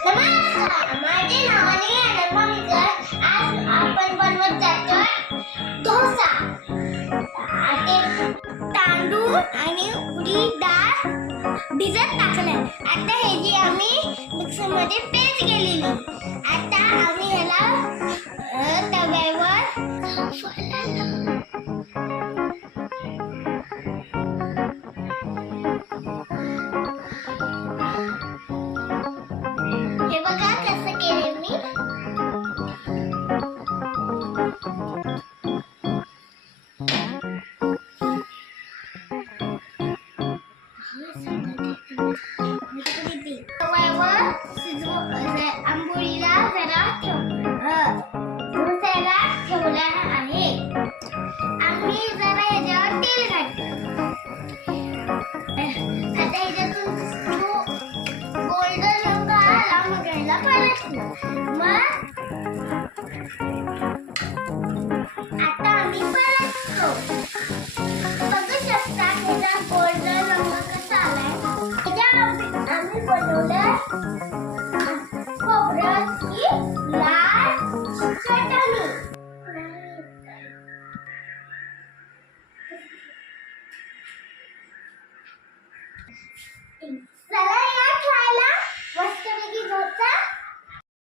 नमस्कार, माझे नाव अनन्या मित्र. आज आपण बनवत जातोय डोसा. तांदूळ आणि उडीद डाळ भिजत टाकले. आता हे जी आम्ही मिक्सर मध्ये पेस्ट केलेली. आता आम्ही याला तव्यावर हे बघा कसं केले मी. तव्यावर आंबोळीला जरा डोस्याला ठेवला आहे. आम्ही जरा ह्याच्यावर तेल घातलं. आता ह्याच्यातून गोल्डन रंग आला मग याला परतलं. मग